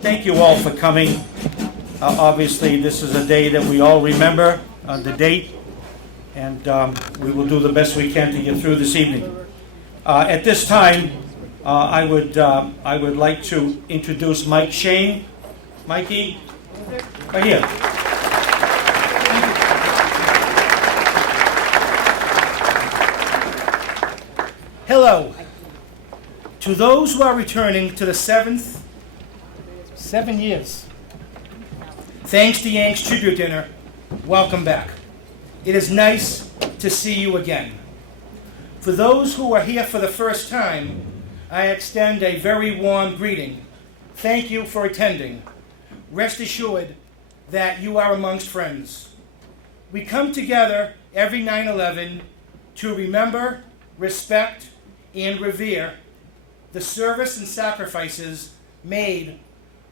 Thank you all for coming. Obviously, this is a day that we all remember, the date, and we will do the best we can to get through this evening. At this time, I would like to introduce Mike Shain. Mikey, right here. Hello. To those who are returning to the 7 years, thanks to Yanks Tribute Dinner, welcome back. It is nice to see you again. For those who are here for the first time, I extend a very warm greeting. Thank you for attending. Rest assured that you are amongst friends. We come together every 9/11 to remember, respect, and revere the service and sacrifices made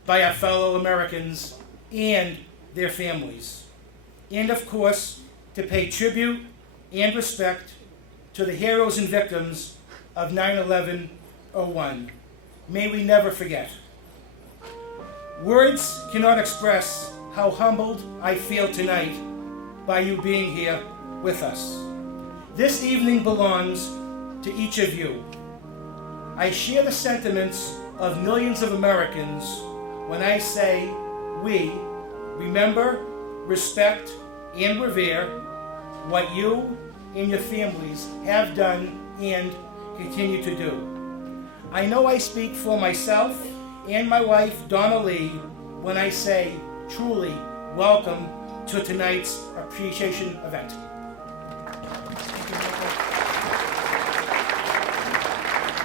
by our fellow Americans and their families. And of course, to pay tribute and respect to the heroes and victims of 9/11/01. May we never forget. Words cannot express how humbled I feel tonight by you being here with us. This evening belongs to each of you. I share the sentiments of millions of Americans when I say we remember, respect, and revere what you and your families have done and continue to do. I know I speak for myself and my wife, Donnalee, when I say truly welcome to tonight's appreciation event.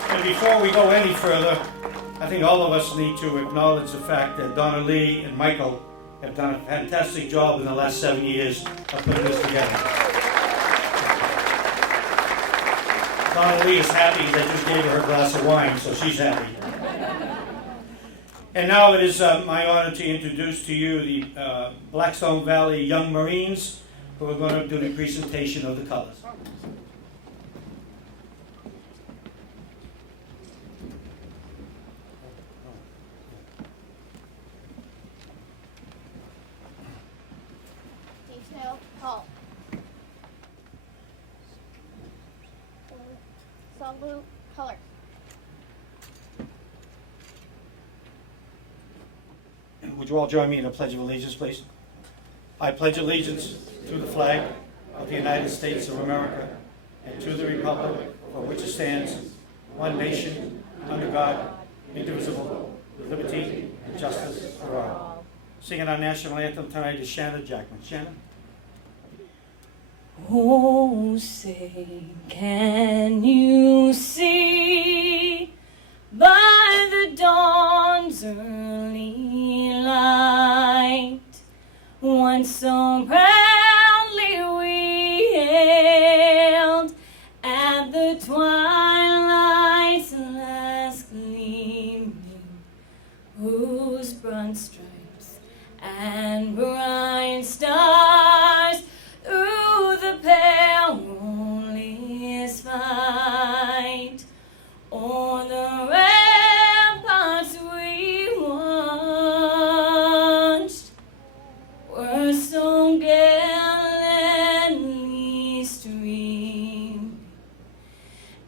And before we go any further, I think all of us need to acknowledge the fact that Donnalee and Michael have done a fantastic job in the last 7 years of putting this together. Donnalee is happy because I just gave her a glass of wine, so she's happy. And now it is my honor to introduce to you the Blackstone Valley Young Marines, who are going to do the presentation of the colors. Blue color. Would you all join me in a Pledge of Allegiance, please? I pledge allegiance to the flag of the United States of America and to the republic for which it stands, one nation, under God, indivisible, with liberty and justice for all. Singing our national anthem tonight is Shannon Jackman. Shannon? Oh, say, can you see by the dawn's early light once so proudly we hailed at the twilight's last gleaming, whose broad stripes and bright stars through the pale moonlit fight o'er the ramparts we watched were so gallantly streamed,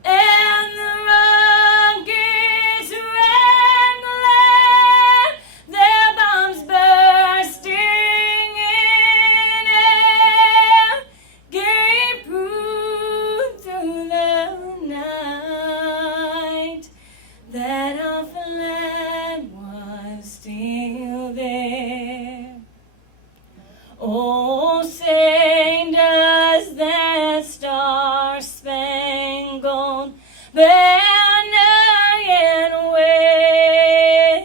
and the rockets ran glad, their bombs bursting in air gave proof through the night that our flag was still there. Oh, say does that star-spangled banner yet wave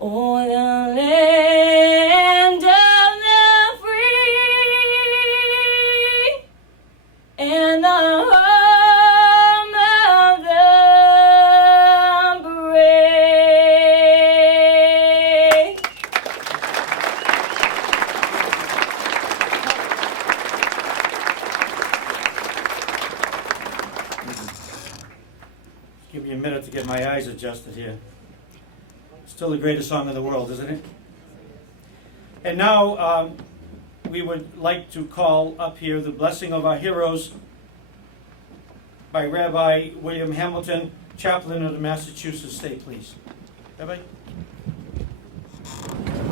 o'er the land of the free and the home of the brave? me a minute to get my eyes adjusted here. Still the greatest song in the world, isn't it? And now we would like to call up here the Blessing of Our Heroes by Rabbi William Hamilton, chaplain of the Massachusetts State Police. Rabbi?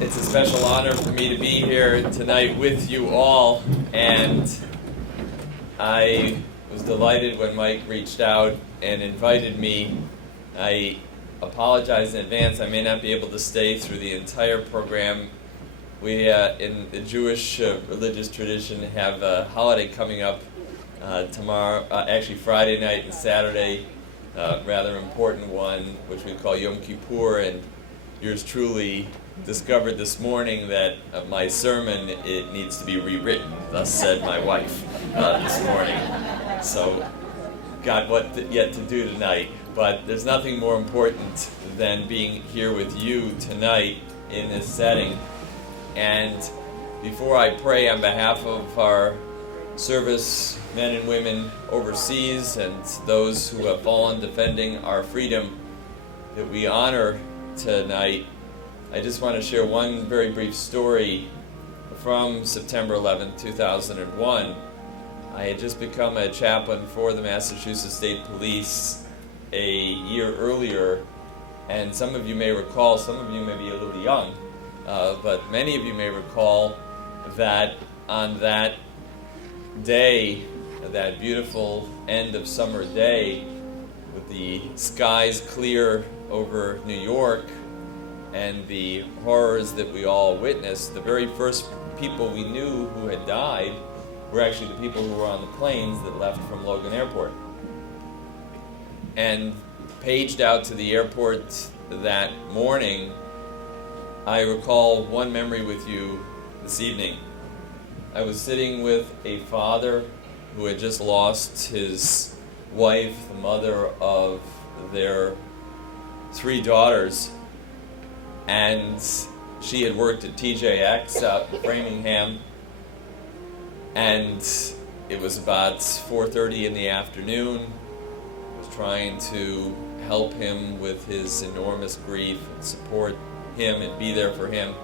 It's a special honor for me to be here tonight with you all, and I was delighted when Mike reached out and invited me. I apologize in advance. I may not be able to stay through the entire program. We, in the Jewish religious tradition, have a holiday coming up tomorrow, actually Friday night and Saturday, rather important one, which we call Yom Kippur, and yours truly discovered this morning that my sermon, it needs to be rewritten. Thus said my wife this morning. So, got what yet to do tonight. But there's nothing more important than being here with you tonight in this setting. And before I pray on behalf of our service men and women overseas and those who have fallen defending our freedom that we honor tonight, I just want to share one very brief story from September 11, 2001. I had just become a chaplain for the Massachusetts State Police a year earlier, and some of you may recall, some of you may be a little young, but many of you may recall that on that day, that beautiful end of summer day, with the skies clear over New York, and the horrors that we all witnessed, the very first people we knew who had died were actually the people who were on the planes that left from Logan Airport. And paged out to the airport that morning, I recall one memory with you this evening. I was sitting with a father who had just lost his wife, the mother of their 3 daughters, and she had worked at TJX out in Framingham, and it was about 4:30 in the afternoon. I was trying to help him with his enormous grief and support him and be there for him.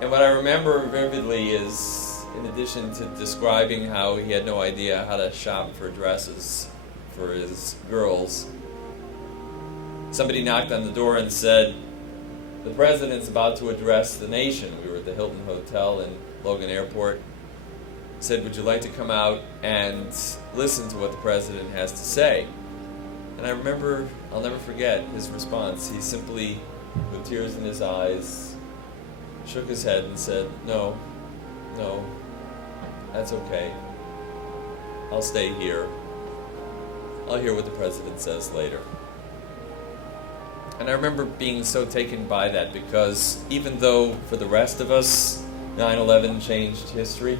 And what I remember vividly is, in addition to describing how he had no idea how to shop for dresses for his girls, somebody knocked on the door and said, "The president's about to address the nation." We were at the Hilton Hotel in Logan Airport. Said, "Would you like to come out and listen to what the president has to say?" And I remember, I'll never forget his response. He simply, with tears in his eyes, shook his head and said, no, that's okay. I'll stay here. I'll hear what the president says later." And I remember being so taken by that, because even though for the rest of us 9/11 changed history,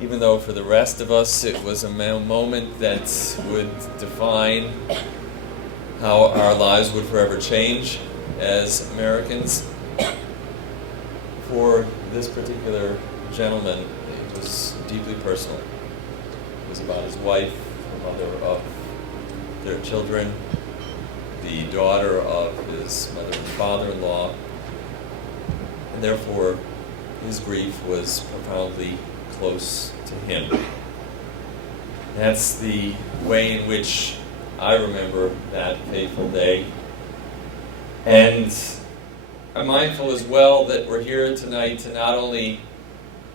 even though for the rest of us it was a moment that would define how our lives would forever change as Americans, for this particular gentleman, it was deeply personal. It was about his wife, the mother of their children, the daughter of his mother and father-in-law, and therefore his grief was profoundly close to him. That's the way in which I remember that fateful day. And I'm mindful as well that we're here tonight to not only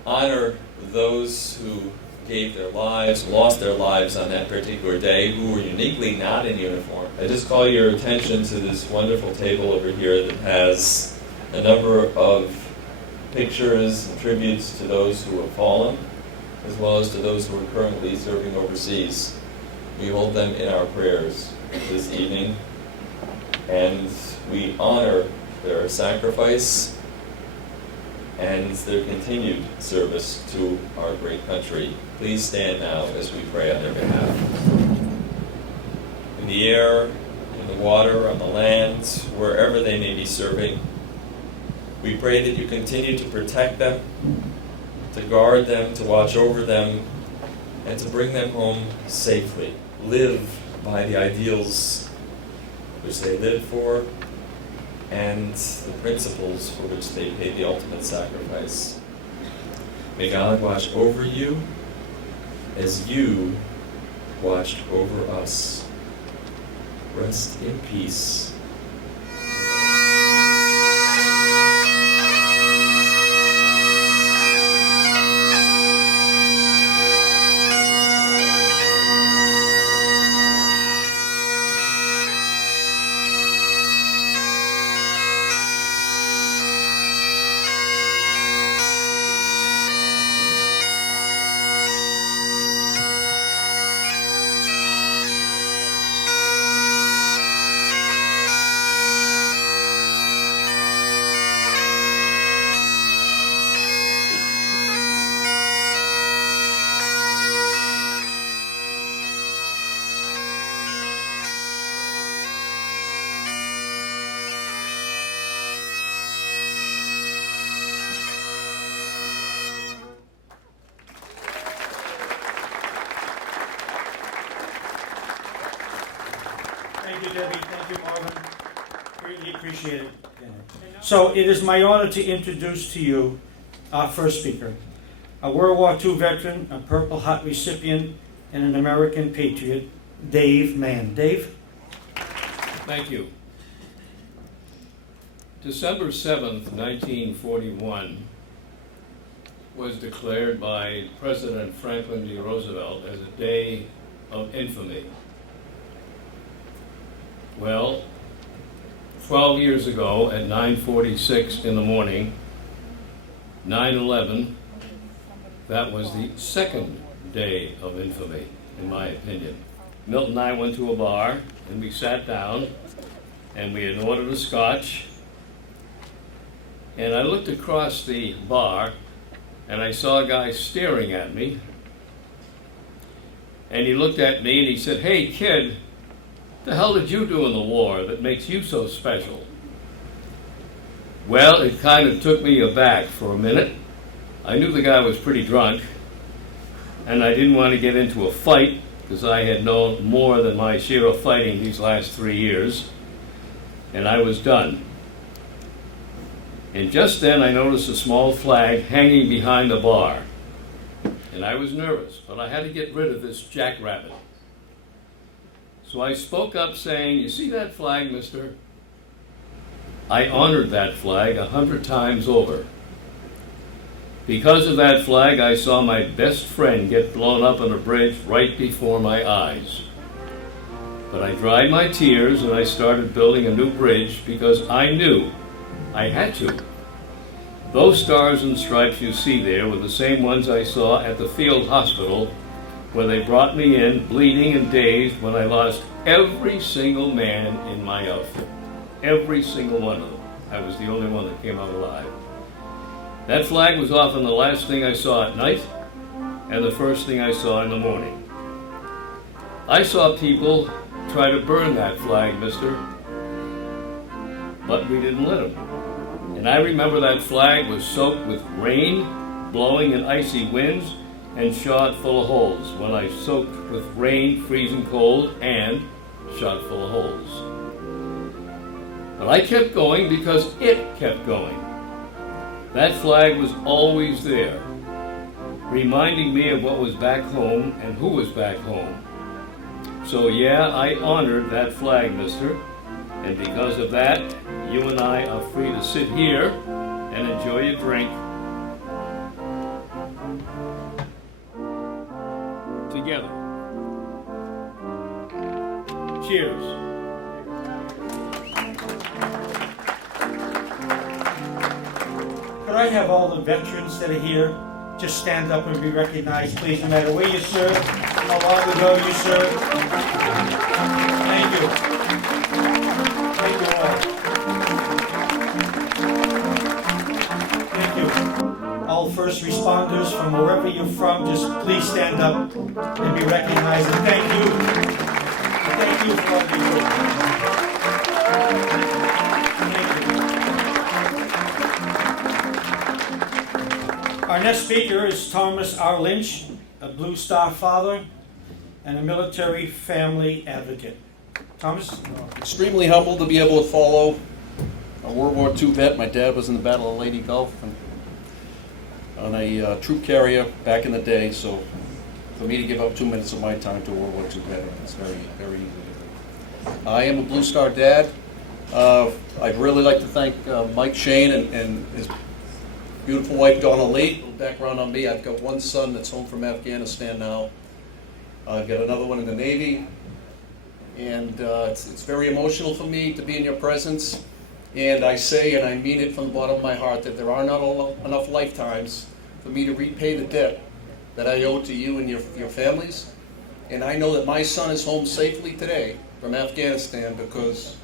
honor those who gave their lives, lost their lives on that particular day, who were uniquely not in uniform. I just call your attention to this wonderful table over here that has a number of pictures and tributes to those who have fallen, as well as to those who are currently serving overseas. We hold them in our prayers this evening, and we honor their sacrifice and their continued service to our great country. Please stand now as we pray on their behalf. In the air, in the water, on the land, wherever they may be serving, we pray that you continue to protect them, to guard them, to watch over them, and to bring them home safely. Live by the ideals which they lived for, and the principles for which they paid the ultimate sacrifice. May God watch over you as you watched over us. Rest in peace. Thank you, Debbie. Thank you, Marvin. Greatly appreciate it. So it is my honor to introduce to you our first speaker, a World War II veteran, a Purple Heart recipient, and an American patriot, Dave Mann. Dave? Thank you. December 7th, 1941 was declared by President Franklin D. Roosevelt as a day of infamy. Well, 12 years ago at 9:46 in the morning, 9/11, that was the second day of infamy, in my opinion. Milton and I went to a bar, and we sat down, and we had ordered a scotch, and I looked across the bar, and I saw a guy staring at me, and he looked at me, and he said, "Hey, kid, the hell did you do in the war that makes you so special?" Well, it kind of took me aback for a minute. I knew the guy was pretty drunk, and I didn't want to get into a fight because I had known more than my share of fighting these last 3 years, and I was done. And just then I noticed a small flag hanging behind the bar, and I was nervous, but I had to get rid of this jackrabbit. So I spoke up saying, "You see that flag, mister?" I honored that flag 100 times over. Because of that flag, I saw my best friend get blown up on a bridge right before my eyes. But I dried my tears and I started building a new bridge because I knew I had to. Those stars and stripes you see there were the same ones I saw at the field hospital where they brought me in bleeding and dazed when I lost every single man in my outfit. Every single one of them. I was the only one that came out alive. That flag was often the last thing I saw at night and the first thing I saw in the morning. I saw people try to burn that flag, mister, but we didn't let them. And I remember that flag was soaked with rain, blowing in icy winds, and shot full of holes when I soaked with rain, freezing cold, and shot full of holes. But I kept going because it kept going. That flag was always there, reminding me of what was back home and who was back home. So yeah, I honored that flag, mister, and because of that, you and I are free to sit here and enjoy a drink together. Cheers. Could I have all the veterans that are here just stand up and be recognized, please, no matter where you served, how long ago you served. Thank you. Thank you all. Thank you. All first responders from wherever you're from, just please stand up and be recognized. And thank you. Thank you for all you do. Our next speaker is Thomas R. Lynch, a Blue Star father and a military family advocate. Thomas? Extremely humbled to be able to follow a World War II vet. My dad was in the Battle of Lady Gulf and on a troop carrier back in the day, so for me to give up 2 minutes of my time to a World War II vet, it's very, very easy to do. I am a Blue Star dad. I'd really like to thank Mike Shain and his beautiful wife Donnalee. A little background on me: I've got one son that's home from Afghanistan now. I've got another one in the Navy, and it's very emotional for me to be in your presence. And I say, and I mean it from the bottom of my heart, that there are not enough lifetimes for me to repay the debt that I owe to you and your families. And I know that my son is home safely today from Afghanistan because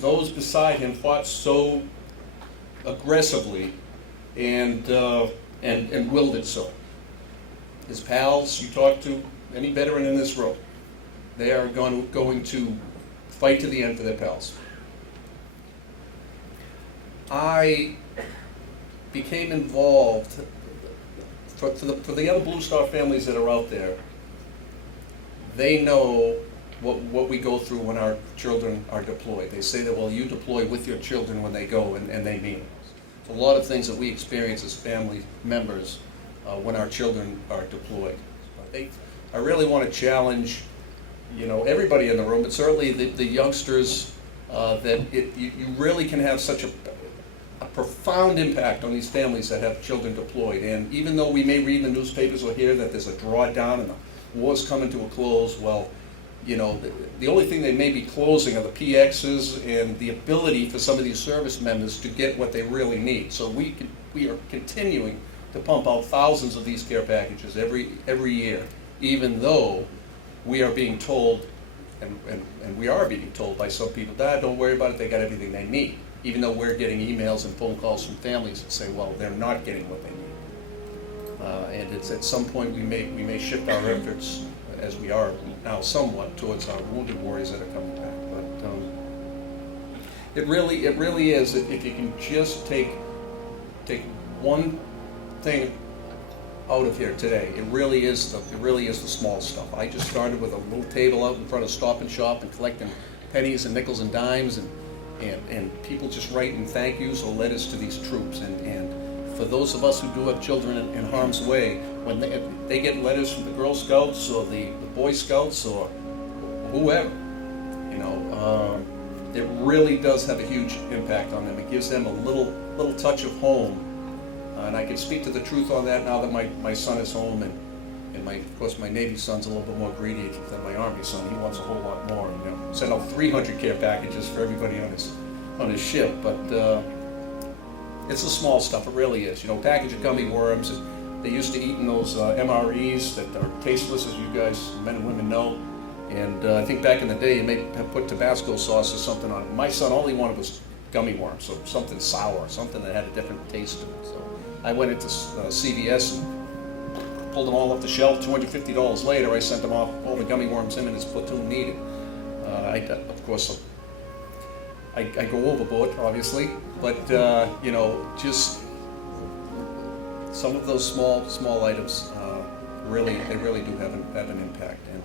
those beside him fought so aggressively and willed it so. His pals you talk to, any veteran in this room, they are going to fight to the end for their pals. I became involved for the other Blue Star families that are out there. They know what we go through when our children are deployed. They say that, well, you deploy with your children when they go, and they mean it. It's a lot of things that we experience as family members when our children are deployed. I really want to challenge, everybody in the room, but certainly the youngsters, that you really can have such a profound impact on these families that have children deployed. And even though we may read in the newspapers or hear that there's a drawdown and the war's coming to a close, well, the only thing they may be closing are the PXs and the ability for some of these service members to get what they really need. So we are continuing to pump out thousands of these care packages every year, even though we are being told, and we are being told by some people, Dad, don't worry about it, they got everything they need. Even though we're getting emails and phone calls from families that say, well, they're not getting what they need. And it's at some point we may shift our efforts, as we are now somewhat, towards our wounded warriors that are coming back. But it really is, if you can just take one thing out of here today, it really is the small stuff. I just started with a little table out in front of Stop and Shop and collecting pennies and nickels and dimes, and people just writing thank yous or letters to these troops. And for those of us who do have children in harm's way, when they get letters from the Girl Scouts or the Boy Scouts or whoever, it really does have a huge impact on them. It gives them a little touch of home. And I can speak to the truth on that now that my son is home, and of course my Navy son's a little bit more greedy than my Army son. He wants a whole lot more. Sent out 300 care packages for everybody on his ship, but it's the small stuff. It really is. A package of gummy worms. They used to eat in those MREs that are tasteless, as you guys, men and women, know. And I think back in the day, you may have put Tabasco sauce or something on it. My son, all he wanted was gummy worms, so something sour, something that had a different taste to it. So I went into CVS and pulled them all off the shelf. $250 later, I sent them off all the gummy worms him and his platoon needed. Of course, I go overboard, obviously, but just some of those small items really do have an impact. And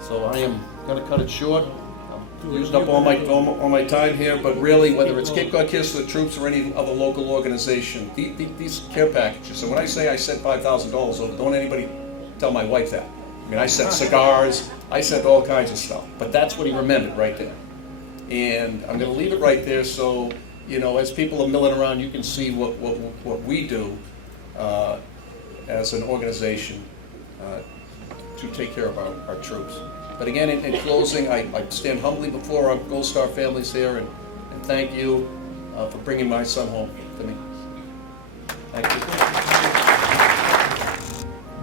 so I am going to cut it short. I've used up all my time here, but really, whether it's Cape Cod Kiss, the troops, or any other local organization, these care packages. And when I say I sent $5,000 over, don't anybody tell my wife that. I mean, I sent cigars, I sent all kinds of stuff, but that's what he remembered right there. And I'm going to leave it right there so, as people are milling around, you can see what we do as an organization to take care of our troops. But again, in closing, I stand humbly before our Gold Star families here and thank you for bringing my son home to me. Thank you.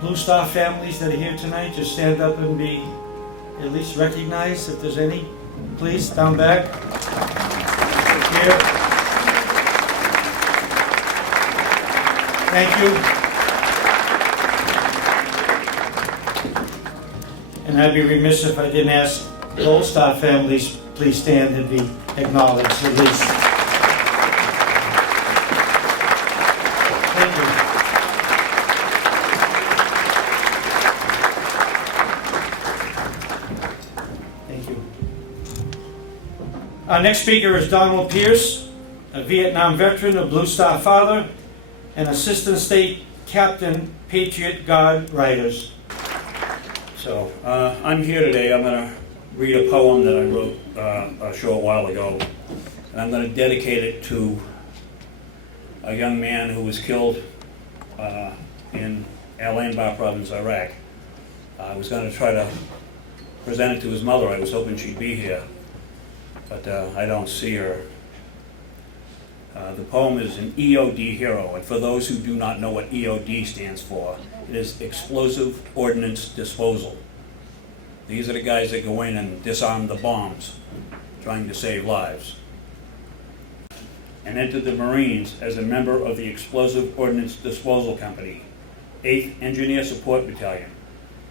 Blue Star families that are here tonight, just stand up and be at least recognized if there's any. Please, down back. Here. Thank you. And I'd be remiss if I didn't ask Gold Star families, please stand and be acknowledged at least. Thank you. Our next speaker is Donald Pierce, a Vietnam veteran, a Blue Star father, and Assistant State Captain, Patriot Guard Riders. So, I'm here today. I'm going to read a poem that I wrote a short while ago. And I'm going to dedicate it to a young man who was killed in Al-Anbar province, Iraq. I was going to try to present it to his mother. I was hoping she'd be here, but I don't see her. The poem is an EOD hero, and for those who do not know what EOD stands for, it is Explosive Ordnance Disposal. These are the guys that go in and disarm the bombs, trying to save lives. And entered the Marines as a member of the Explosive Ordnance Disposal Company, 8th Engineer Support Battalion,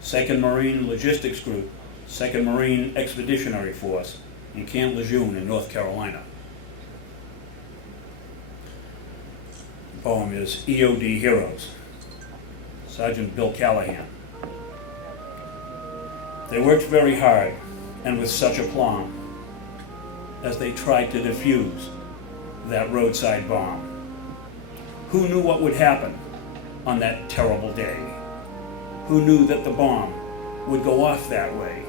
2nd Marine Logistics Group, 2nd Marine Expeditionary Force, in Camp Lejeune in North Carolina. The poem is EOD Heroes. Sergeant Bill Callahan. They worked very hard and with such aplomb as they tried to defuse that roadside bomb. Who knew what would happen on that terrible day? Who knew that the bomb would go off that way?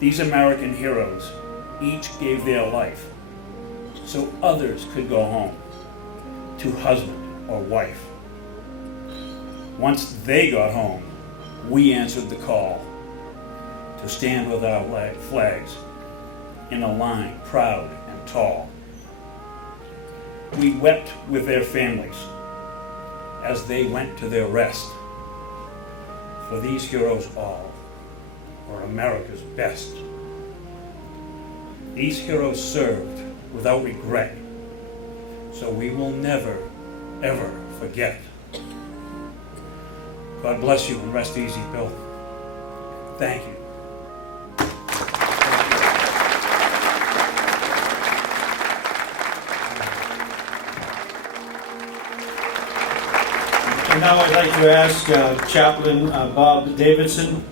These American heroes each gave their life so others could go home to husband or wife. Once they got home, we answered the call to stand with our flags in a line, proud and tall. We wept with their families as they went to their rest, for these heroes all were America's best. These heroes served without regret, so we will never, ever forget. God bless you and rest easy, Bill. Thank you. And now I'd like to ask Chaplain Bob Davidson,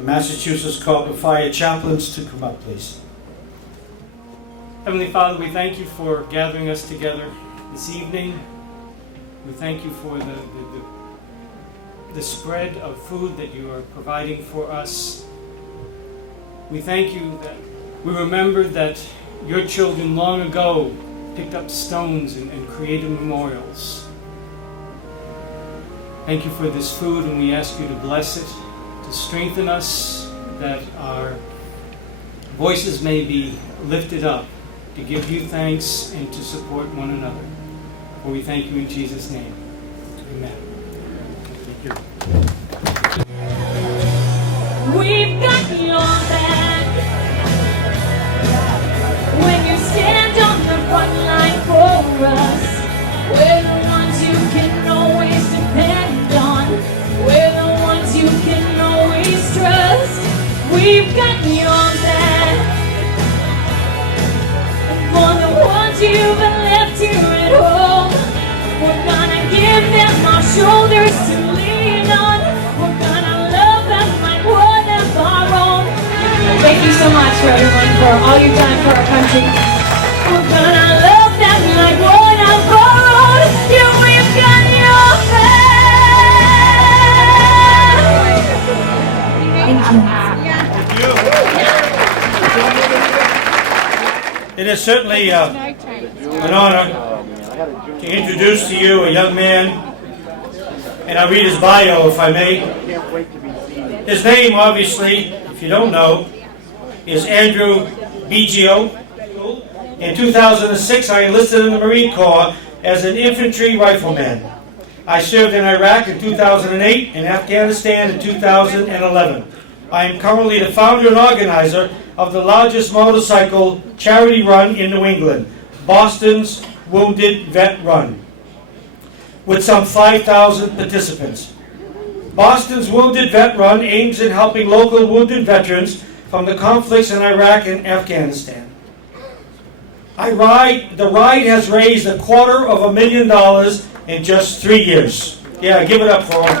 Massachusetts Corps of Fire Chaplains, to come up, please. Heavenly Father, we thank you for gathering us together this evening. We thank you for the spread of food that you are providing for us. We thank you that we remember that your children long ago picked up stones and created memorials. Thank you for this food, and we ask you to bless it, to strengthen us, that our voices may be lifted up, to give you thanks and to support one another. For we thank you in Jesus' name. Amen. Thank you. We've got your back when you stand on the front line for us. We're the ones you can always depend on. We're the ones you can always trust. We've got your back. And for the ones you've left here at home, we're gonna give them our shoulders to lean on. We're gonna love them like one of our own. Thank you so much for everyone for all you've done for our country. We're gonna love them like one of our own. Yeah, we've got your back. It is certainly an honor to introduce to you a young man, and I'll read his bio if I may. His name, obviously, if you don't know, is Andrew Biggio. In 2006, I enlisted in the Marine Corps as an infantry rifleman. I served in Iraq in 2008 and Afghanistan in 2011. I am currently the founder and organizer of the largest motorcycle charity run in New England, Boston's Wounded Vet Run, with some 5,000 participants. Boston's Wounded Vet Run aims at helping local wounded veterans from the conflicts in Iraq and Afghanistan. The ride has raised $250,000 in just 3 years. Yeah, give it up for him.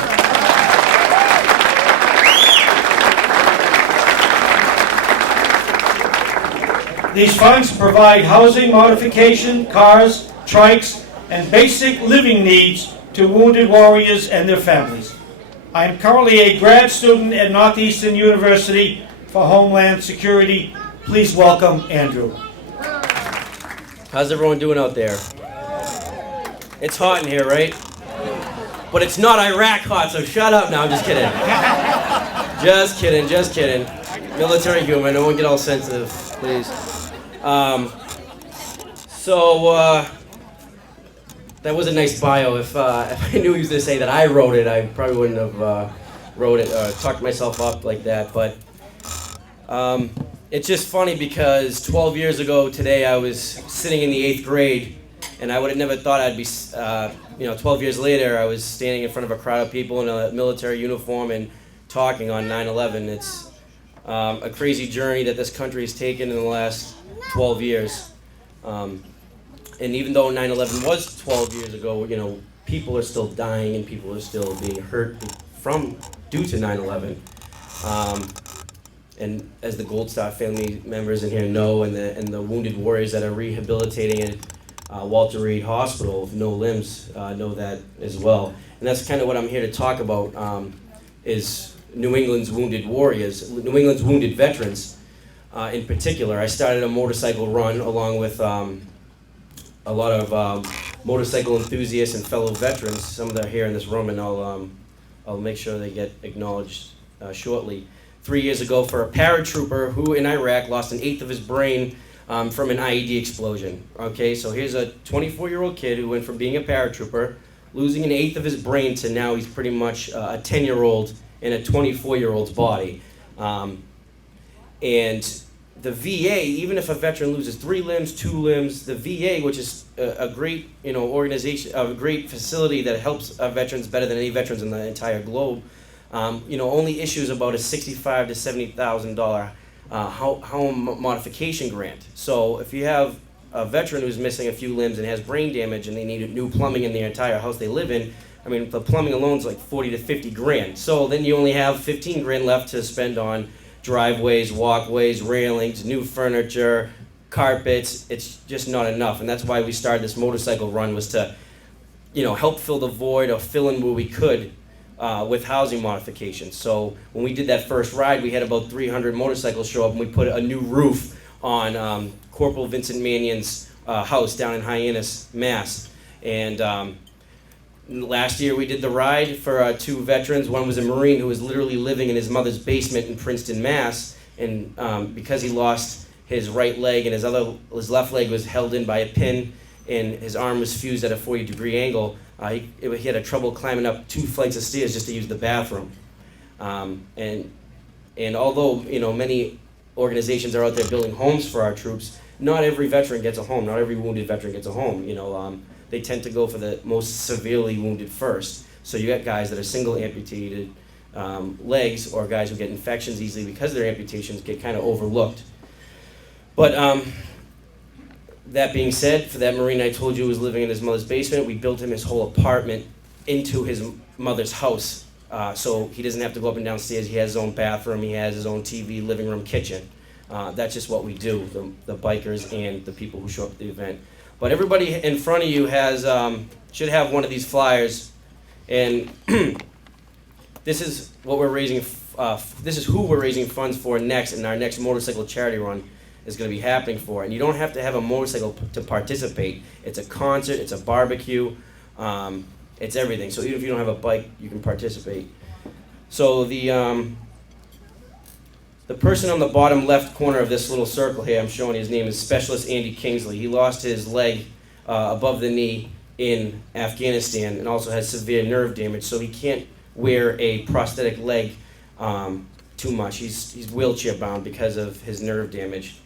These funds provide housing modification, cars, trikes, and basic living needs to wounded warriors and their families. I am currently a grad student at Northeastern University for Homeland Security. Please welcome Andrew. How's everyone doing out there? It's hot in here, right? But it's not Iraq hot, so shut up. No, I'm just kidding. Just kidding. Military humor, no one get all sensitive, please. That was a nice bio. If I knew he was going to say that I wrote it, I probably wouldn't have wrote it or talked myself up like that. But it's just funny because 12 years ago today I was sitting in the 8th grade, and I would have never thought I'd be, 12 years later I was standing in front of a crowd of people in a military uniform and talking on 9/11. It's a crazy journey that this country has taken in the last 12 years. And even though 9/11 was 12 years ago, people are still dying and people are still being hurt due to 9/11. And as the Gold Star family members in here know, and the wounded warriors that are rehabilitating at Walter Reed Hospital with no limbs know that as well. And that's kind of what I'm here to talk about, is New England's wounded warriors, New England's wounded veterans in particular. I started a motorcycle run along with a lot of motorcycle enthusiasts and fellow veterans. Some of them are here in this room, and I'll make sure they get acknowledged shortly. 3 years ago, for a paratrooper who in Iraq lost an eighth of his brain from an IED explosion. Okay, so here's a 24-year-old kid who went from being a paratrooper, losing an eighth of his brain, to now he's pretty much a 10-year-old in a 24-year-old's body. And the VA, even if a veteran loses 3 limbs, 2 limbs, the VA, which is a great organization, a great facility that helps veterans better than any veterans in the entire globe, only issues about a $65,000 to $70,000 home modification grant. So if you have a veteran who's missing a few limbs and has brain damage and they need new plumbing in the entire house they live in, the plumbing alone is like 40 to 50 grand. So then you only have 15 grand left to spend on driveways, walkways, railings, new furniture, carpets. It's just not enough. And that's why we started this motorcycle run, was to, help fill the void or fill in where we could with housing modifications. So when we did that first ride, we had about 300 motorcycles show up, and we put a new roof on Corporal Vincent Mannion's house down in Hyannis, Mass. And last year we did the ride for 2 veterans. One was a Marine who was literally living in his mother's basement in Princeton, Mass. And because he lost his right leg and his left leg was held in by a pin and his arm was fused at a 40-degree angle, he had a trouble climbing up 2 flights of stairs just to use the bathroom. And although many organizations are out there building homes for our troops, not every veteran gets a home. Not every wounded veteran gets a home. They tend to go for the most severely wounded first. So you got guys that are single amputated legs, or guys who get infections easily because of their amputations get kind of overlooked. But that being said, for that Marine I told you was living in his mother's basement, we built him his whole apartment into his mother's house. So he doesn't have to go up and down stairs. He has his own bathroom, he has his own TV, living room, kitchen. That's just what we do, the bikers and the people who show up at the event. But everybody in front of you should have one of these flyers, and this is what we're raising. This is who we're raising funds for next, and our next motorcycle charity run is going to be happening for. And you don't have to have a motorcycle to participate. It's a concert, it's a barbecue, it's everything. So even if you don't have a bike, you can participate. So the person on the bottom left corner of this little circle here, I'm showing his name, is Specialist Andy Kingsley. He lost his leg above the knee in Afghanistan and also has severe nerve damage, so he can't wear a prosthetic leg too much. He's wheelchair bound because of his nerve damage.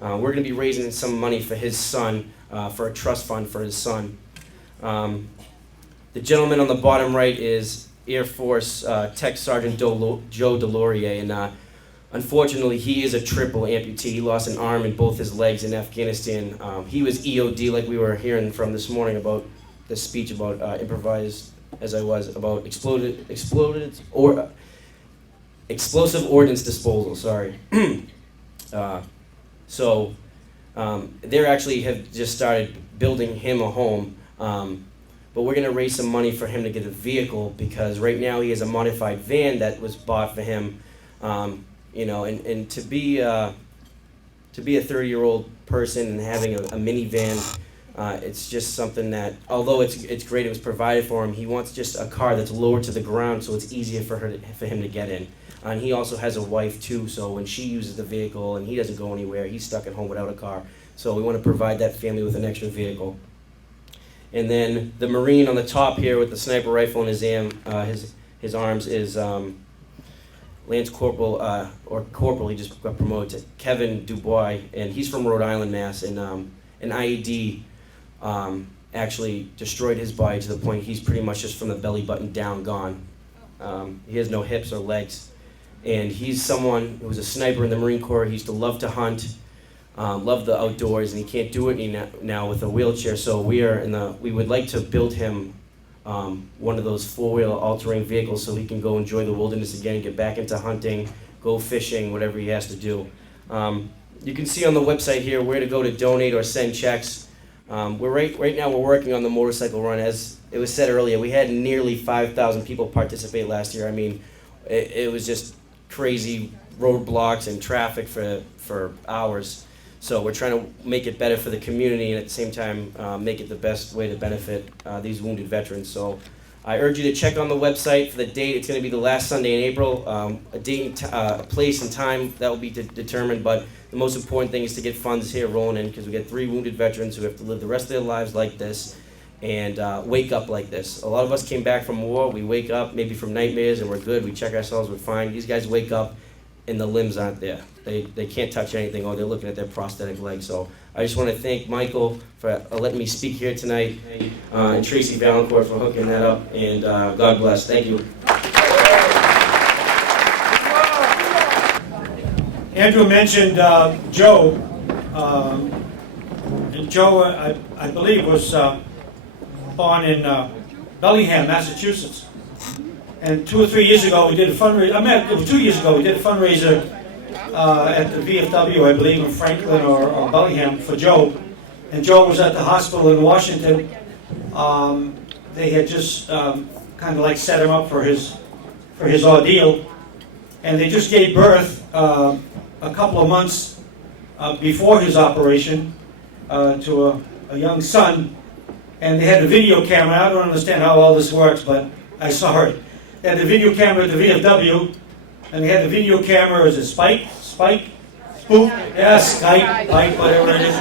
We're going to be raising some money for his son, for a trust fund for his son. The gentleman on the bottom right is Air Force Tech Sergeant Joe Delorier, and unfortunately, he is a triple amputee. He lost an arm and both his legs in Afghanistan. He was EOD, like we were hearing from this morning about the speech about improvised, as I was, about explosive ordnance disposal. Sorry. So They actually have just started building him a home. But we're gonna raise some money for him to get a vehicle because right now he has a modified van that was bought for him. And to be a 30-year-old person and having a minivan, it's just something that, although it's great, it was provided for him. He wants just a car that's lower to the ground, so it's easier for him to get in. And he also has a wife too, so when she uses the vehicle and he doesn't go anywhere, he's stuck at home without a car. So we want to provide that family with an extra vehicle. And then the Marine on the top here with the sniper rifle in his arms is Lance Corporal, or Corporal, he just got promoted to Kevin Dubois, and he's from Rhode Island, Mass. And an IED actually destroyed his body to the point he's pretty much just from the belly button down gone. He has no hips or legs. And he's someone who was a sniper in the Marine Corps. He used to love to hunt, love the outdoors, and he can't do it now with a wheelchair. So we would like to build him one of those four-wheel all-terrain vehicles so he can go enjoy the wilderness again, get back into hunting, go fishing, whatever he has to do. You can see on the website here where to go to donate or send checks. Right now we're working on the motorcycle run. As it was said earlier, we had nearly 5,000 people participate last year. I mean, it was just crazy roadblocks and traffic for hours. So we're trying to make it better for the community and at the same time make it the best way to benefit these wounded veterans. So I urge you to check on the website for the date. It's going to be the last Sunday in April. A date, a place and time that will be determined, but the most important thing is to get funds here rolling in because we get 3 wounded veterans who have to live the rest of their lives like this and wake up like this. A lot of us came back from war. We wake up maybe from nightmares and we're good. We check ourselves, we're fine. These guys wake up and the limbs aren't there. They can't touch anything or they're looking at their prosthetic leg. So I just want to thank Michael for letting me speak here tonight and Tracy Valancourt for hooking that up. And God bless. Thank you. Andrew mentioned Joe. And Joe, I believe, was born in Bellingham, Massachusetts. And 2 or 3 years ago, we did a fundraiser. It was 2 years ago, we did a fundraiser at the VFW, I believe, in Franklin or Bellingham for Joe. And Joe was at the hospital in Washington. They had just kind of like set him up for his ordeal. And they just gave birth a couple of months before his operation to a young son. And they had a video camera. I don't understand how all this works, but I saw it. They had the video camera at the VFW, and they had the video camera as a Spook? Yeah, Skype, whatever it is,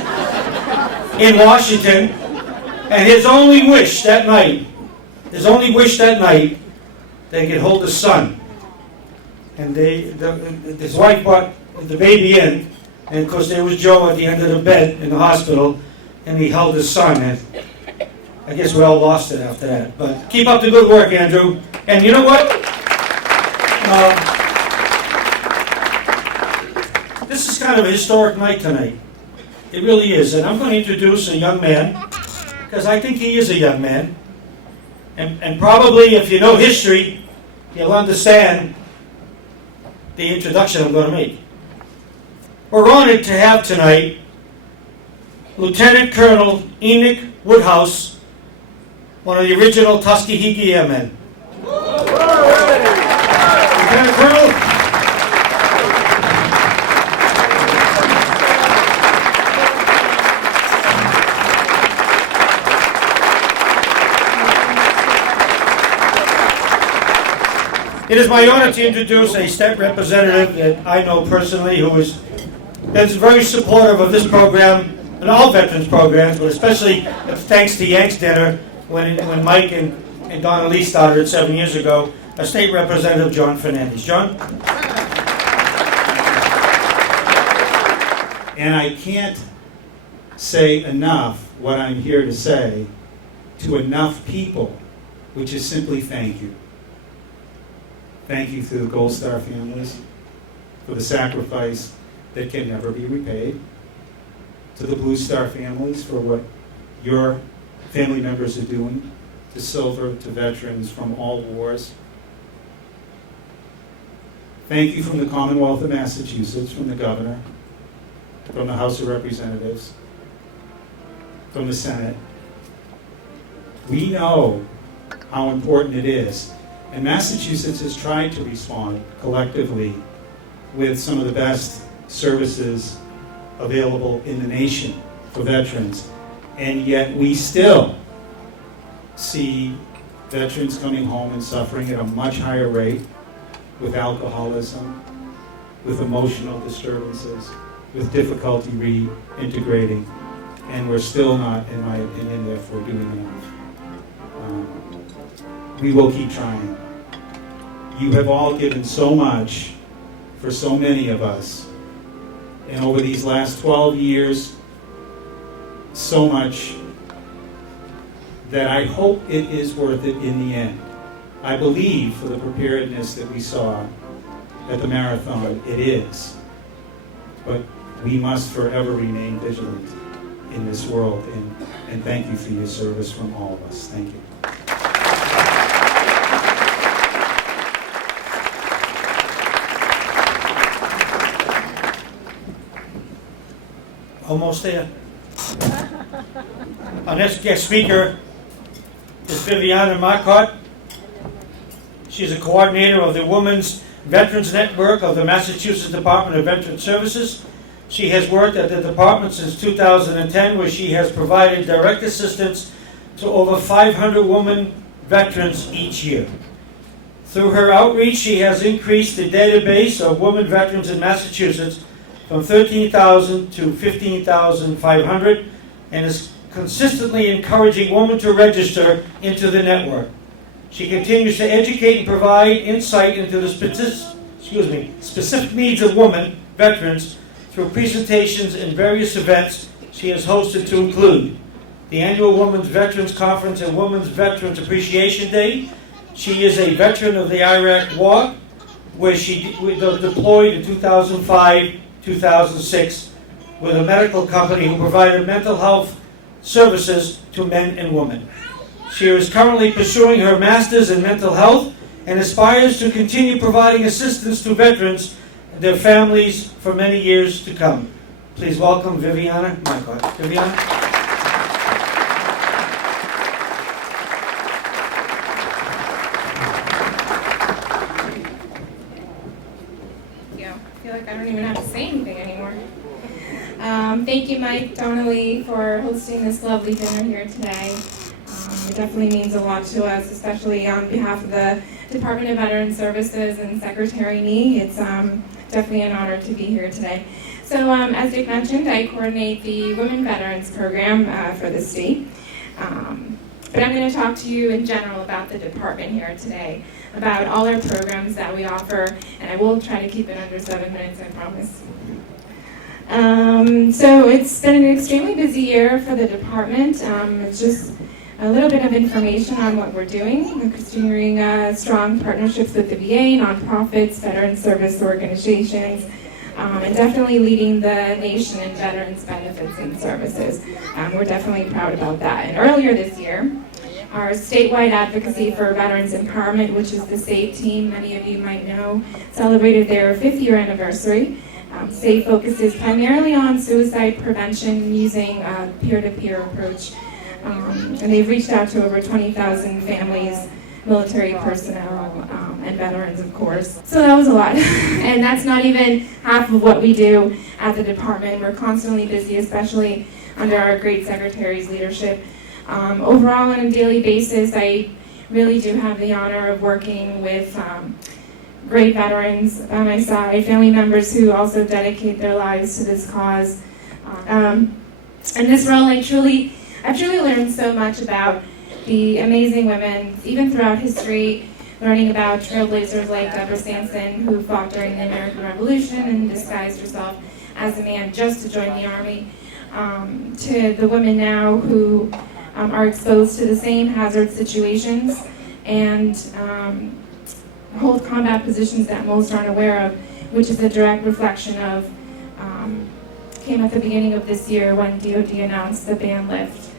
in Washington. And his only wish that night, they could hold his son. And his wife brought the baby in, and of course there was Joe at the end of the bed in the hospital, and he held his son. And I guess we all lost it after that. But keep up the good work, Andrew. And you know what? This is kind of a historic night tonight. It really is. And I'm going to introduce a young man, because I think he is a young man. And probably if you know history, you'll understand the introduction I'm going to make. We're honored to have tonight Lieutenant Colonel Enoch Woodhouse, one of the original Tuskegee Airmen. Lieutenant Colonel. It is my honor to introduce a state representative that I know personally who is very supportive of this program and all veterans programs, but especially thanks to Yanks dinner when Mike and Donnalee started it 7 years ago, a State Representative John Fernandez. John? And I can't say enough what I'm here to say to enough people, which is simply thank you. Thank you to the Gold Star families for the sacrifice that can never be repaid. To the Blue Star families for what your family members are doing. To Silver, to veterans from all wars. Thank you from the Commonwealth of Massachusetts, from the governor, from the House of Representatives, from the Senate. We know how important it is. And Massachusetts has tried to respond collectively with some of the best services available in the nation for veterans. And yet we still see veterans coming home and suffering at a much higher rate with alcoholism, with emotional disturbances, with difficulty reintegrating. And we're still not, in my opinion, therefore doing enough. We will keep trying. You have all given so much for so many of us. And over these last 12 years, so much that I hope it is worth it in the end. I believe for the preparedness that we saw at the marathon, it is. But we must forever remain vigilant in this world. And thank you for your service from all of us. Thank you. Almost there. Our next guest speaker is Viviana Marcotte. She's a coordinator of the Women's Veterans Network of the Massachusetts Department of Veteran Services. She has worked at the department since 2010, where she has provided direct assistance to over 500 women veterans each year. Through her outreach, she has increased the database of women veterans in Massachusetts from 13,000 to 15,500, and is consistently encouraging women to register into the network. She continues to educate and provide insight into the specific needs of women veterans through presentations and various events she has hosted, to include the annual Women's Veterans Conference and Women's Veterans Appreciation Day. She is a veteran of the Iraq War, where she deployed in 2005-2006 with a medical company who provided mental health services to men and women. She is currently pursuing her master's in mental health and aspires to continue providing assistance to veterans and their families for many years to come. Please welcome Viviana Marcotte. Viviana? I feel like I don't even have to say anything anymore. Thank you, Mike, Donnalee, for hosting this lovely dinner here today. It definitely means a lot to us, especially on behalf of the Department of Veteran Services and Secretary Nee. It's definitely an honor to be here today. So as Dick mentioned, I coordinate the Women Veterans Program for the state. But I'm going to talk to you in general about the department here today, about all our programs that we offer, and I will try to keep it under 7 minutes, I promise. So it's been an extremely busy year for the department. It's just a little bit of information on what we're doing. We're continuing strong partnerships with the VA, nonprofits, veteran service organizations, and definitely leading the nation in veterans benefits and services. We're definitely proud about that. And earlier this year, our statewide advocacy for veterans empowerment, which is the SAVE team, many of you might know, celebrated their 5th year anniversary. SAVE focuses primarily on suicide prevention using a peer-to-peer approach. And they've reached out to over 20,000 families, military personnel, and veterans, of course. So that was a lot. And that's not even half of what we do at the department. We're constantly busy, especially under our great secretary's leadership. Overall, on a daily basis, I really do have the honor of working with great veterans by my side, family members who also dedicate their lives to this cause. In this role, I've truly learned so much about the amazing women, even throughout history, learning about trailblazers like Deborah Sampson, who fought during the American Revolution and disguised herself as a man just to join the Army, to the women now who are exposed to the same hazard situations and hold combat positions that most aren't aware of, which is a direct reflection of, came at the beginning of this year when DoD announced the ban lift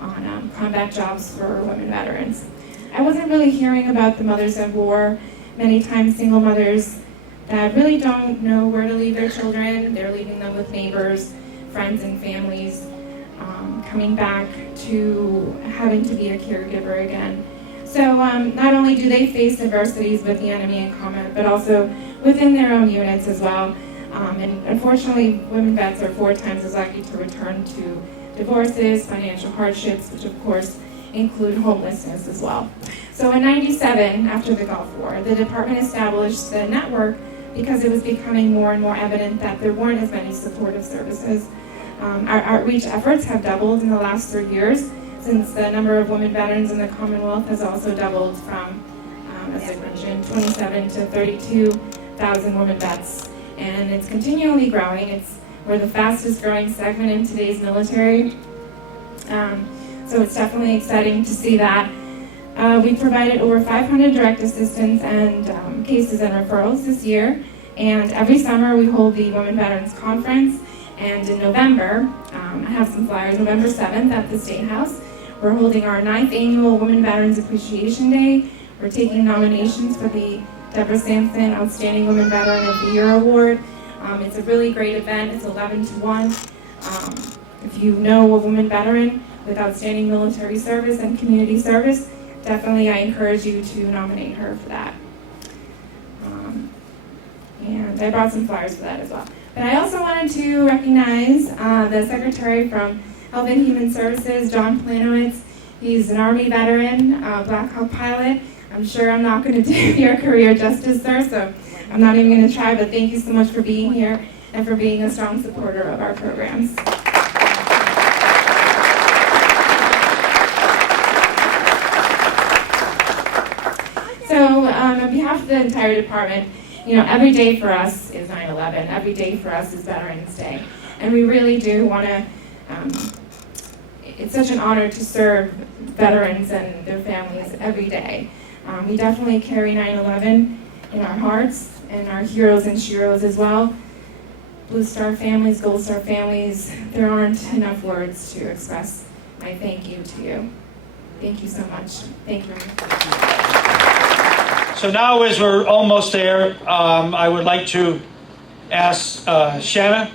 on combat jobs for women veterans. I wasn't really hearing about the mothers of war, many times single mothers that really don't know where to leave their children. They're leaving them with neighbors, friends, and families, coming back to having to be a caregiver again. So not only do they face adversities with the enemy in combat, but also within their own units as well. And unfortunately, women vets are 4 times as likely to return to divorces, financial hardships, which of course include homelessness as well. So in '97, after the Gulf War, the department established the network because it was becoming more and more evident that there weren't as many supportive services. Our outreach efforts have doubled in the last 3 years, since the number of women veterans in the Commonwealth has also doubled from, as I mentioned, 27 to 32,000 women vets. And it's continually growing. We're the fastest growing segment in today's military. So it's definitely exciting to see that. We provided over 500 direct assistance and cases and referrals this year. And every summer we hold the Women Veterans Conference. And in November, I have some flyers, November 7th at the State House, we're holding our 9th annual Women Veterans Appreciation Day. We're taking nominations for the Deborah Sampson Outstanding Women Veteran of the Year Award. It's a really great event. It's 11 to 1. If you know a woman veteran with outstanding military service and community service, definitely I encourage you to nominate her for that. And I brought some flyers for that as well. But I also wanted to recognize the Secretary from Health and Human Services, John Planowitz. He's an Army veteran, Black Hawk pilot. I'm sure I'm not going to do your career justice, sir, so I'm not even going to try, but thank you so much for being here and for being a strong supporter of our programs. So on behalf of the entire department, every day for us is 9/11. Every day for us is Veterans Day. And we really do want to, it's such an honor to serve veterans and their families every day. We definitely carry 9/11 in our hearts and our heroes and sheroes as well. Blue Star families, Gold Star families, there aren't enough words to express my thank you to you. Thank you so much. Thank you. So now, as we're almost there, I would like to ask Shanna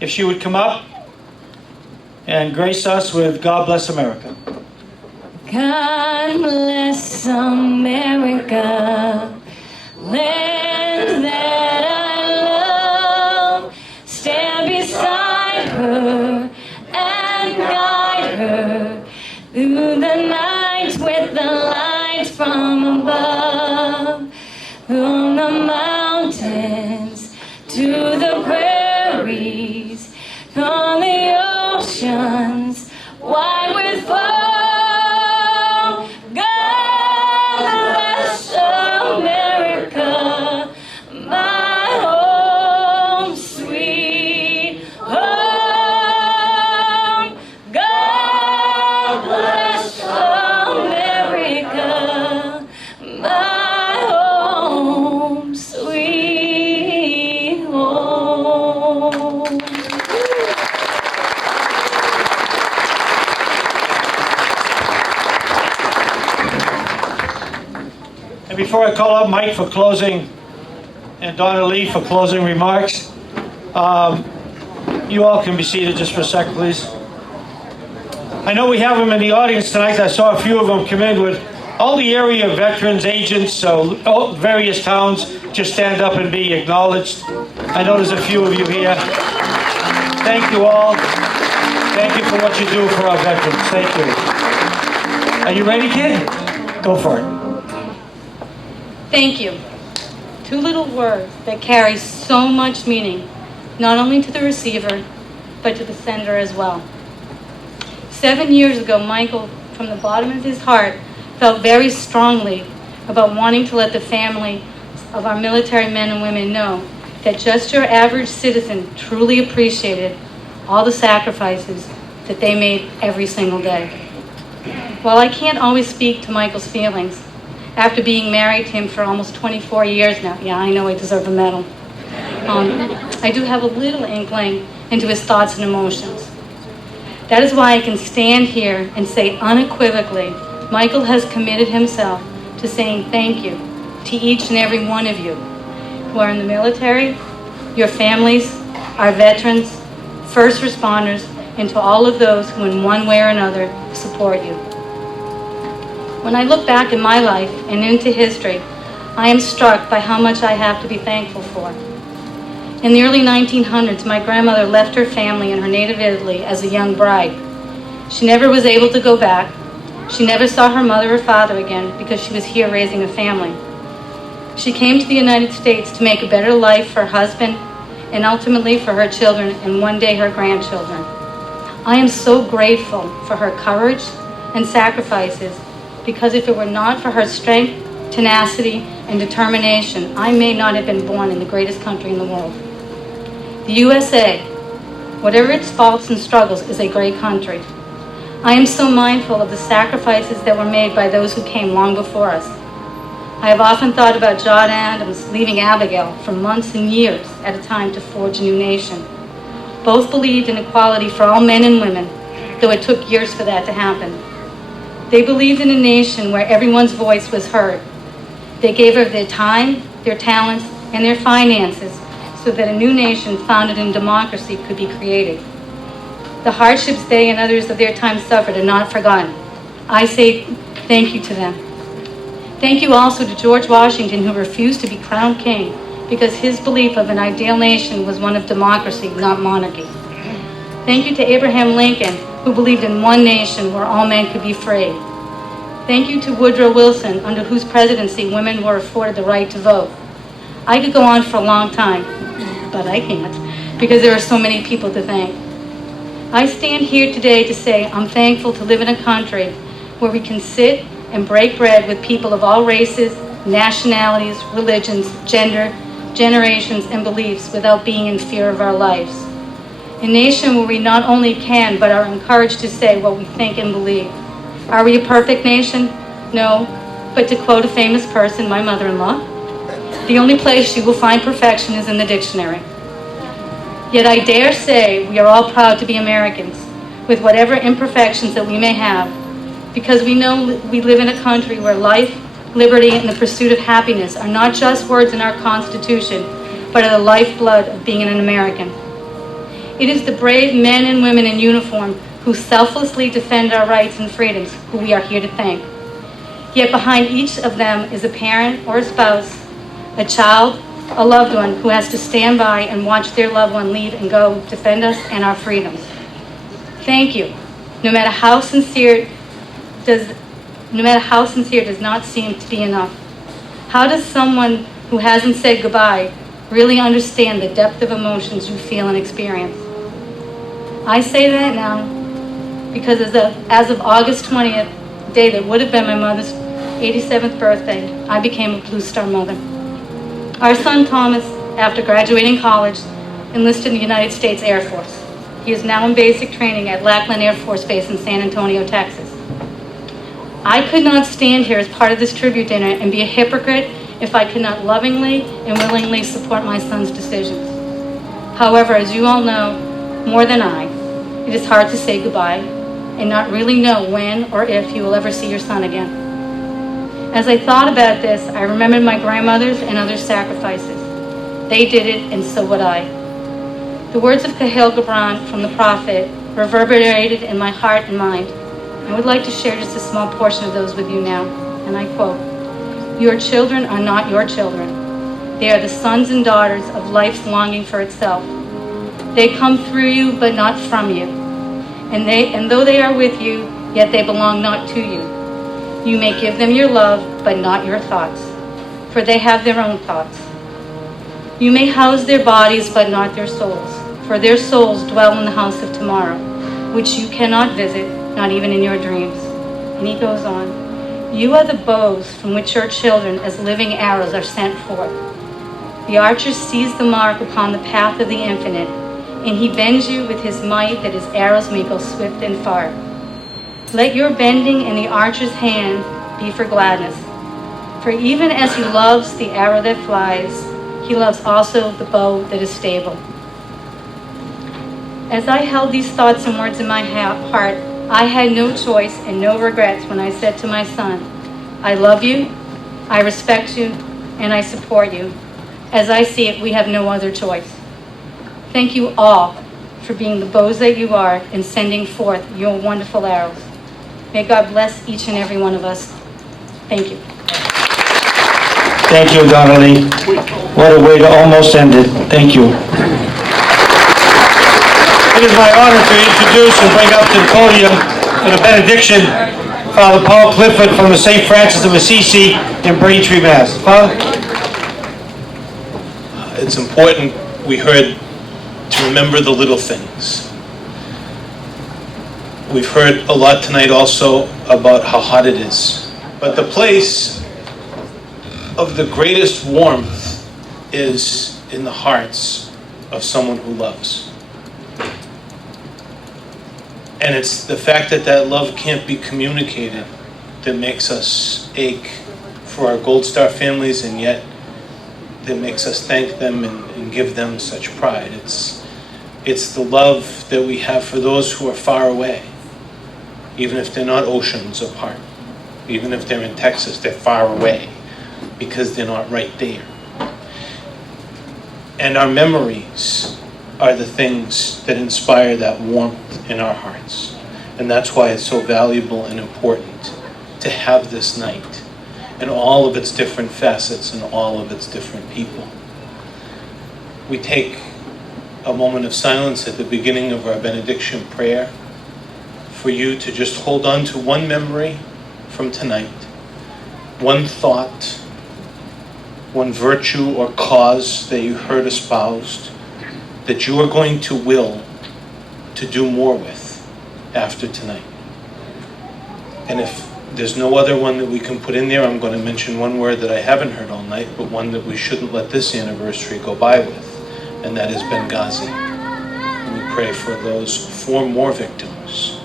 if she would come up and grace us with God Bless America. God bless America, land that I love. Stand beside her and guide her through the night with the light from above. From the mountains to the prairies, on the oceans wide with foam. God bless America, my home, sweet home. God bless America, my home, sweet home. And before I call up Mike for closing and Donnalee for closing remarks, you all can be seated just for a second, please. I know we have them in the audience tonight. I saw a few of them come in with all the area veterans, agents, so various towns. Just stand up and be acknowledged. I know there's a few of you here. Thank you all. Thank you for what you do for our veterans. Thank you. Are you ready, kid? Go for it. Thank you. 2 little words that carry so much meaning, not only to the receiver, but to the sender as well. 7 years ago, Michael, from the bottom of his heart, felt very strongly about wanting to let the family of our military men and women know that just your average citizen truly appreciated all the sacrifices that they made every single day. While I can't always speak to Michael's feelings, after being married to him for almost 24 years now, yeah, I know I deserve a medal, I do have a little inkling into his thoughts and emotions. That is why I can stand here and say unequivocally, Michael has committed himself to saying thank you to each and every one of you who are in the military, your families, our veterans, first responders, and to all of those who in one way or another support you. When I look back in my life and into history, I am struck by how much I have to be thankful for. In the early 1900s, my grandmother left her family in her native Italy as a young bride. She never was able to go back. She never saw her mother or father again because she was here raising a family. She came to the United States to make a better life for her husband and ultimately for her children and one day her grandchildren. I am so grateful for her courage and sacrifices because if it were not for her strength, tenacity, and determination, I may not have been born in the greatest country in the world. The USA, whatever its faults and struggles, is a great country. I am so mindful of the sacrifices that were made by those who came long before us. I have often thought about John Adams leaving Abigail for months and years at a time to forge a new nation. Both believed in equality for all men and women, though it took years for that to happen. They believed in a nation where everyone's voice was heard. They gave of their time, their talents, and their finances so that a new nation founded in democracy could be created. The hardships they and others of their time suffered are not forgotten. I say thank you to them. Thank you also to George Washington, who refused to be crowned king because his belief of an ideal nation was one of democracy, not monarchy. Thank you to Abraham Lincoln, who believed in one nation where all men could be free. Thank you to Woodrow Wilson, under whose presidency women were afforded the right to vote. I could go on for a long time, but I can't, because there are so many people to thank. I stand here today to say I'm thankful to live in a country where we can sit and break bread with people of all races, nationalities, religions, gender, generations, and beliefs without being in fear of our lives. A nation where we not only can, but are encouraged to say what we think and believe. Are we a perfect nation? No, but to quote a famous person, my mother-in-law, the only place you will find perfection is in the dictionary. Yet I dare say we are all proud to be Americans, with whatever imperfections that we may have, because we know we live in a country where life, liberty, and the pursuit of happiness are not just words in our Constitution, but are the lifeblood of being an American. It is the brave men and women in uniform who selflessly defend our rights and freedoms who we are here to thank. Yet behind each of them is a parent or a spouse, a child, a loved one who has to stand by and watch their loved one leave and go defend us and our freedoms. Thank you. No matter how sincere does not seem to be enough. How does someone who hasn't said goodbye really understand the depth of emotions you feel and experience? I say that now because as of August 20th, the day that would have been my mother's 87th birthday, I became a Blue Star mother. Our son Thomas, after graduating college, enlisted in the United States Air Force. He is now in basic training at Lackland Air Force Base in San Antonio, Texas. I could not stand here as part of this tribute dinner and be a hypocrite if I could not lovingly and willingly support my son's decisions. However, as you all know, more than I, it is hard to say goodbye and not really know when or if you will ever see your son again. As I thought about this, I remembered my grandmother's and others' sacrifices. They did it, and so would I. The words of Kahil Gibran from the prophet reverberated in my heart and mind. I would like to share just a small portion of those with you now, and I quote, "Your children are not your children. They are the sons and daughters of life's longing for itself. They come through you, but not from you. And though they are with you, yet they belong not to you. You may give them your love, but not your thoughts, for they have their own thoughts. You may house their bodies, but not their souls, for their souls dwell in the house of tomorrow, which you cannot visit, not even in your dreams." And he goes on, "You are the bows from which your children as living arrows are sent forth. The archer sees the mark upon the path of the infinite, and he bends you with his might that his arrows may go swift and far. Let your bending in the archer's hand be for gladness. For even as he loves the arrow that flies, he loves also the bow that is stable." As I held these thoughts and words in my heart, I had no choice and no regrets when I said to my son, "I love you, I respect you, and I support you. As I see it, we have no other choice. Thank you all for being the bows that you are and sending forth your wonderful arrows. May God bless each and every one of us. Thank you. Thank you, Donnalee. What a way to almost end it. Thank you. It is my honor to introduce and bring up to the podium for the benediction Father Paul Clifford from the St. Francis of Assisi in Braintree, Mass. Father? It's important, we heard, to remember the little things. We've heard a lot tonight also about how hot it is. But the place of the greatest warmth is in the hearts of someone who loves. And it's the fact that that love can't be communicated that makes us ache for our Gold Star families, and yet that makes us thank them and give them such pride. It's the love that we have for those who are far away, even if they're not oceans apart. Even if they're in Texas, they're far away because they're not right there. And our memories are the things that inspire that warmth in our hearts. And that's why it's so valuable and important to have this night and all of its different facets and all of its different people. We take a moment of silence at the beginning of our benediction prayer for you to just hold on to one memory from tonight, one thought, one virtue or cause that you heard espoused, that you are going to will to do more with after tonight. And if there's no other one that we can put in there, I'm going to mention one word that I haven't heard all night, but one that we shouldn't let this anniversary go by with, and that is Benghazi. And we pray for those 4 more victims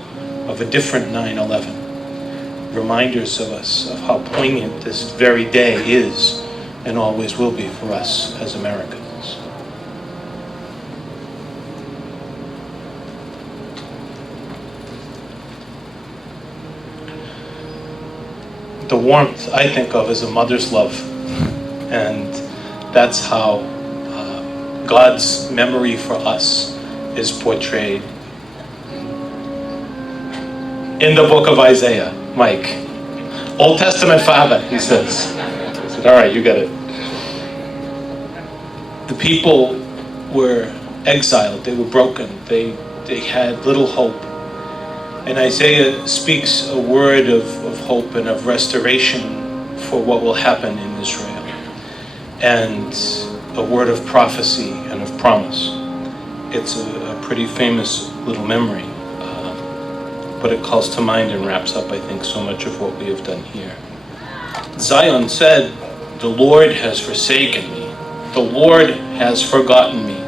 of a different 9/11. Reminders of us of how poignant this very day is and always will be for us as Americans. The warmth I think of as a mother's love, and that's how God's memory for us is portrayed in the book of Isaiah. Mike, Old Testament father, he says. I said, all right, you got it. The people were exiled, they were broken, they had little hope. And Isaiah speaks a word of hope and of restoration for what will happen in Israel. And a word of prophecy and of promise. It's a pretty famous little memory, but it calls to mind and wraps up, I think, so much of what we have done here. Zion said, "The Lord has forsaken me. The Lord has forgotten me."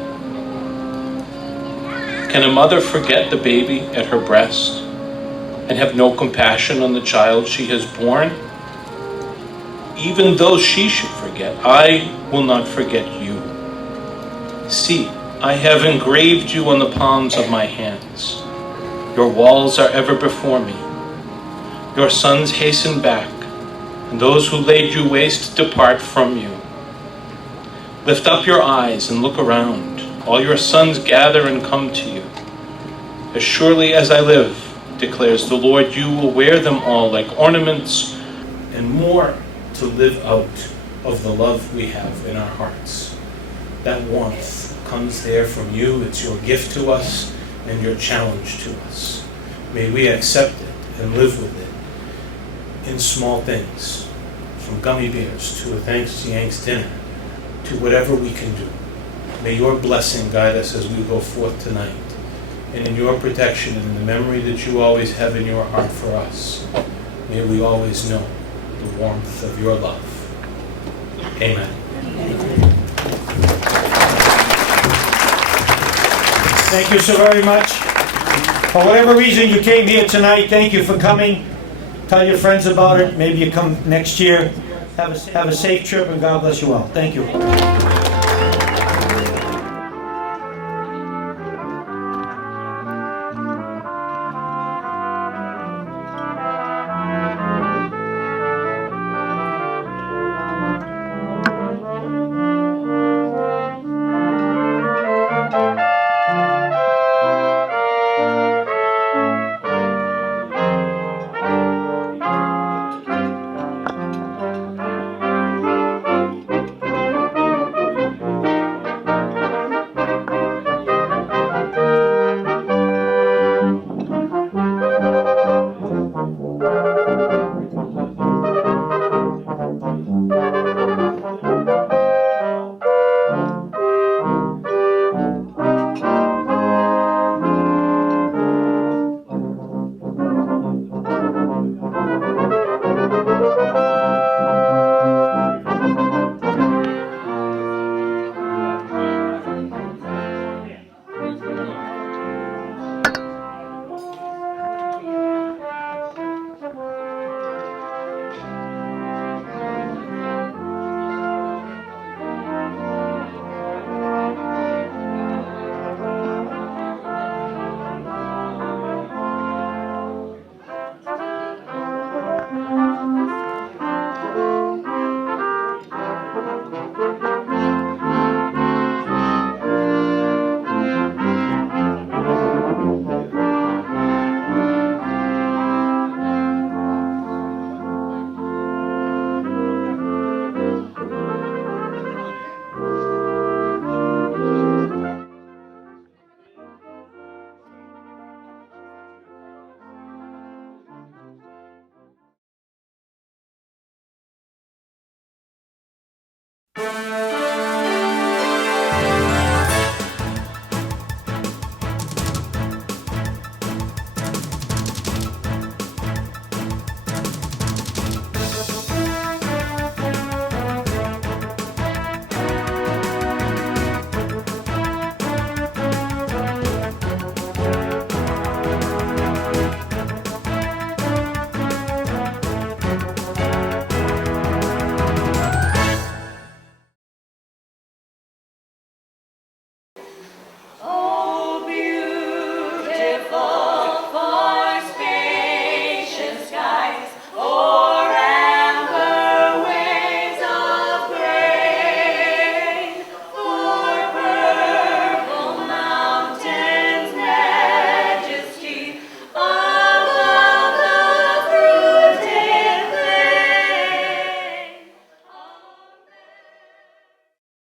Can a mother forget the baby at her breast and have no compassion on the child she has born? Even though she should forget, I will not forget you. See, I have engraved you on the palms of my hands. Your walls are ever before me. Your sons hasten back, and those who laid you waste depart from you. Lift up your eyes and look around. All your sons gather and come to you. As surely as I live, declares the Lord, you will wear them all like ornaments, and more to live out of the love we have in our hearts. That warmth comes there from you. It's your gift to us and your challenge to us. May we accept it and live with it in small things, from gummy bears to a thanks to Yanks dinner, to whatever we can do. May your blessing guide us as we go forth tonight. And in your protection and in the memory that you always have in your heart for us, may we always know the warmth of your love. Amen. Thank you so very much. For whatever reason you came here tonight, thank you for coming. Tell your friends about it. Maybe you come next year. Have a safe trip, and God bless you all. Thank you.